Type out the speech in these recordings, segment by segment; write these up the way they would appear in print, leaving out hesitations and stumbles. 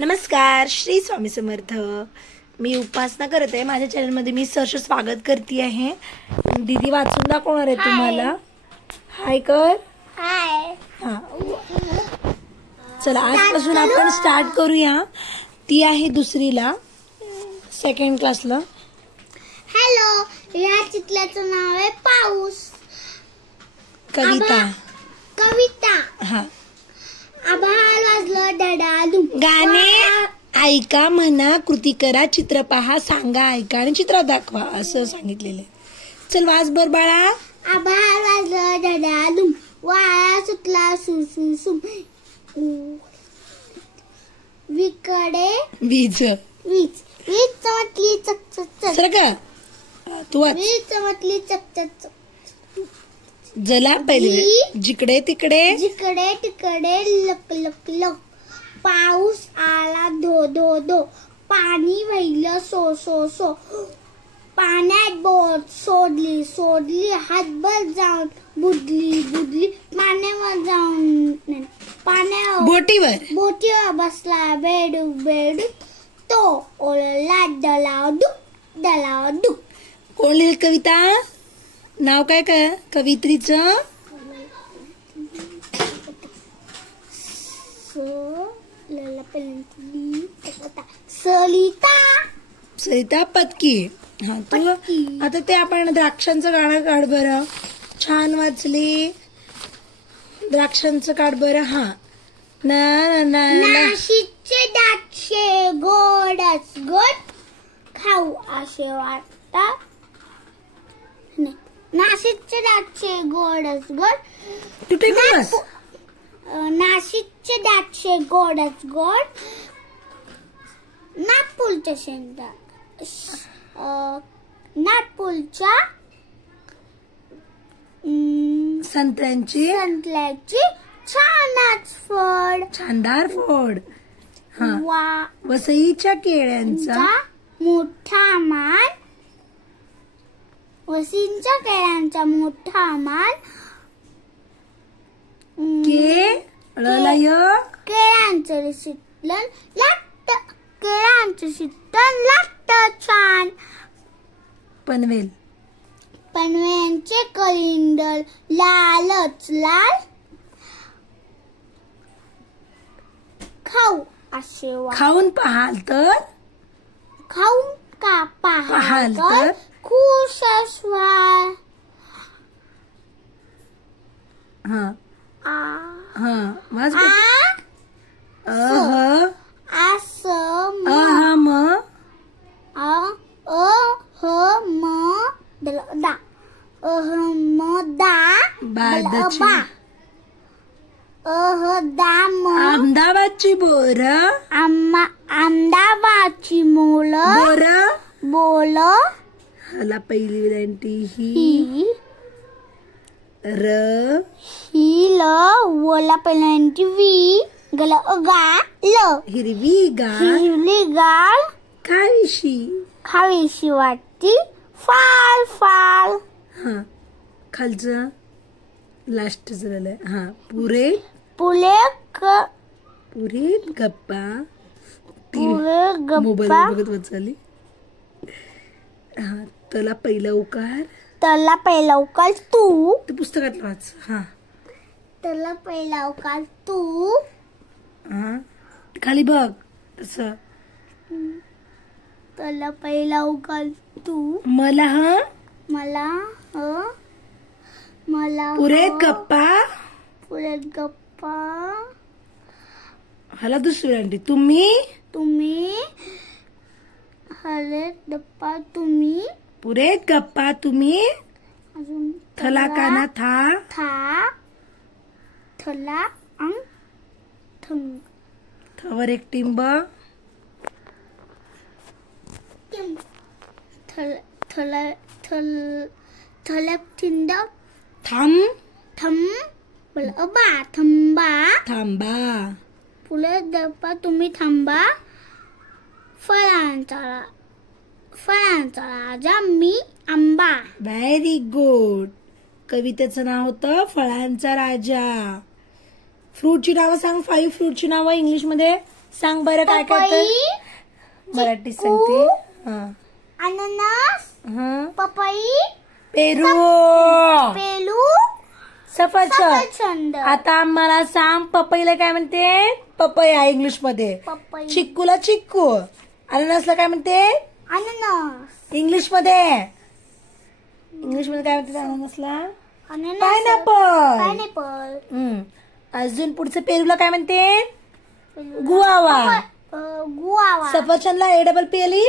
नमस्कार, श्री स्वामी समर्थ। मी उपासना करत आहे। माझ्या चॅनलमध्ये मी सहर्ष स्वागत करते आहे। दीदी वाचून दाखवणार आहे तुम्हाला। हाय कर। हाय। चला आजपासून आपण स्टार्ट करूया। ती आहे दुसरीला, सेकंड क्लासला। हॅलो, या चित्राचं नाव आहे पाऊस। कविता हा। आभाळ वाजलं डडाडूम। गाणे ऐका, म्हणा, कृती करा, चित्र पहा, सांगा, ऐका आणि चित्र दाखवा असं सांगितलेलं आहे। चल वाच बर बाळा। आभाळ वाजलं डडाडूम, वारा सुटला सुसुसुम, विकडे वीज वीज वीज चमकली चकचक। सर का तू वाच। वीज चमकली चकचक। जला पहिले जिकडे तिकडे जिकडे तिकडे लक लक लक, पाऊस आला धो धो धो, पाणी वाहिलं सो सो सो, पाण्यात बोट सोडली सोडली, हातभर जाऊन बुडली बुडली, पाण्यावर जाऊन बोटीवर बसला बेडू बेडू, तो ओळला दलावडूक दलावडूक। कोण लिहिली कविता? नाव काय काय कवित्रीचं? सरिता पत्की। हा तू आता ते आपण द्राक्षांचं गाणं काढ बरं। छान वाचली। द्राक्षांचं काढ बरं। हा ना ना नाशिकचे द्राक्षे गोडच गोड, खाऊ असे वाटतात। नाशिकचे द्राक्षे गोडच गोड, तुटे बस। नाशिकचे द्राक्षे गोडच गोड, नागपूरच्या शेंगा नागपूरच्या संत्र्यांची शानदार फोड। हा वसईच्या केळ्यांचा मोठा मान, वसईच्या केळ्यांचा मोठा मान, केळ्यांचं शीतल लागत, केळ्यांचं शीतल लागत छान। पनवेल पनवेलचे कलिंगड लालच लाल, खाऊ असे खाऊन पाहाल तर खाऊन का पाहाल तर खुश व्हाल। हा हा वाच अहमदाबादची बोर, अहमदाबादची मोल बोल, हाला पहिली विलांटी ही र ही ल, वला पहिल्यांटी वी, गल गा ल, हिरवी गाल, खावीशी वाटती, फाल फाल। हा खालचं लास्ट झालंय। हा पुरे गप्पा मोबाईल बघत वाचाली। हा तला पहिला उकार तू, ते पुस्तकातलं वाच। हा तला पहिला उकार तू, हा खाली बघ तसं। तला पहिला उकार तू, मला पुरेत गप्पा हाला दुसरी विलांटी तुम्ही हलेत गप्पा तुम्ही, पुरेत गप्पा तुम्ही, अजून थला काना था थला अंग थंग, थवर एक टिंब, थलक थिंड, थांबा, पुरेत गप्पा तुम्ही थांबा, फळांचा राजा मी आंबा। Very good. कवितेचं नाव होतं फळांचा राजा। फ्रूटची नावं सांग। 5 फ्रूटची नावं इंग्लिश मध्ये। सांग बरं काय काय पपई, तर मराठी सांगते. हा अननस, हा पपई, पेरू पेरू, सफरचंद. सफरचंद, आता मला सांग पपईला काय म्हणते? पपया इंग्लिश मध्ये. पपई, चिक्कूला चिक्कू. अननसला काय म्हणते अननस, इंग्लिश मध्ये? इंग्लिश मध्ये काय म्हणते अननसला? अननस, पायनॅपल. पायनॅपल, अजून पुढचं पेरूला काय म्हणते? गुआवा. गुआवा, सफरचंदला APPLE.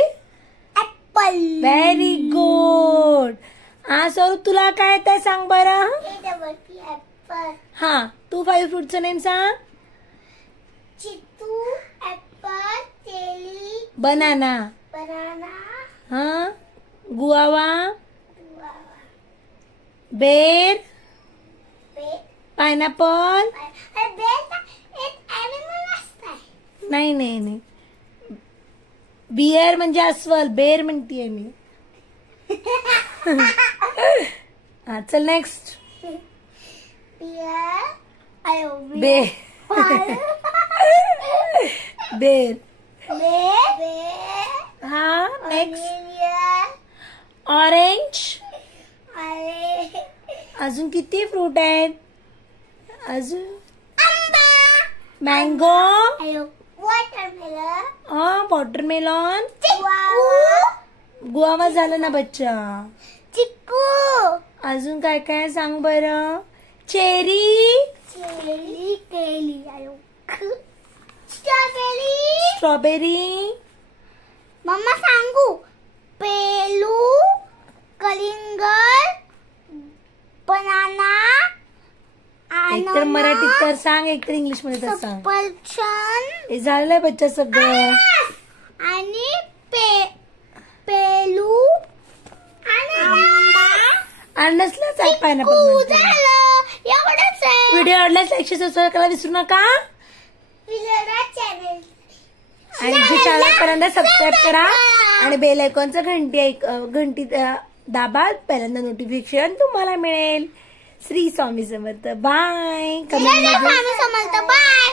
Apple, very good. हा सर तुला काय येत सांग बरं. ऍपल, हा तू 5 फ्रूटचं नेम सांग. चिकू, ऍपल, केळी, बनाना. बनाना, हा गुआवा, बेर, पायनॅपल. नाही नाही नाही, बियर म्हणजे अस्वल, बेर म्हणतीये मी. हा चल नेक्स्ट. बेर. बेर. हा नेक्स्ट. ऑरेंज. अजून किती फ्रूट आहेत? अजून मँगो. वॉटरमेलॉन. गुआवा झालं ना बच्चा. चिक्कू, अजून काय काय सांग बरं. चेरी. केळी, केळी, स्ट्रॉबेरी, स्ट्रॉबेरी. मम्मा सांगू. पेरू, कलिंगड, बनाना, एक तर मराठीत तर सांग, एक तर इंग्लिश मध्ये तर सांग. सफरचंद हे झालंय बच्चा सगळं. आणि पेरू, आंबा, अननसलाच आहे पायनॅपल चिक्कू. म्हणते. झालं एवढंच आहे. व्हिडिओ आवडल्यास 100 करायला विसरू नका. चॅनल आणि जी चॅनल पर्यंत सबस्क्राईब करा आणि बेल आयकॉनचं घंटी दाबा. पहिल्यांदा नोटिफिकेशन तुम्हाला मिळेल. श्री स्वामी समर्थ. बाय. स्वामी समर्थ. बाय.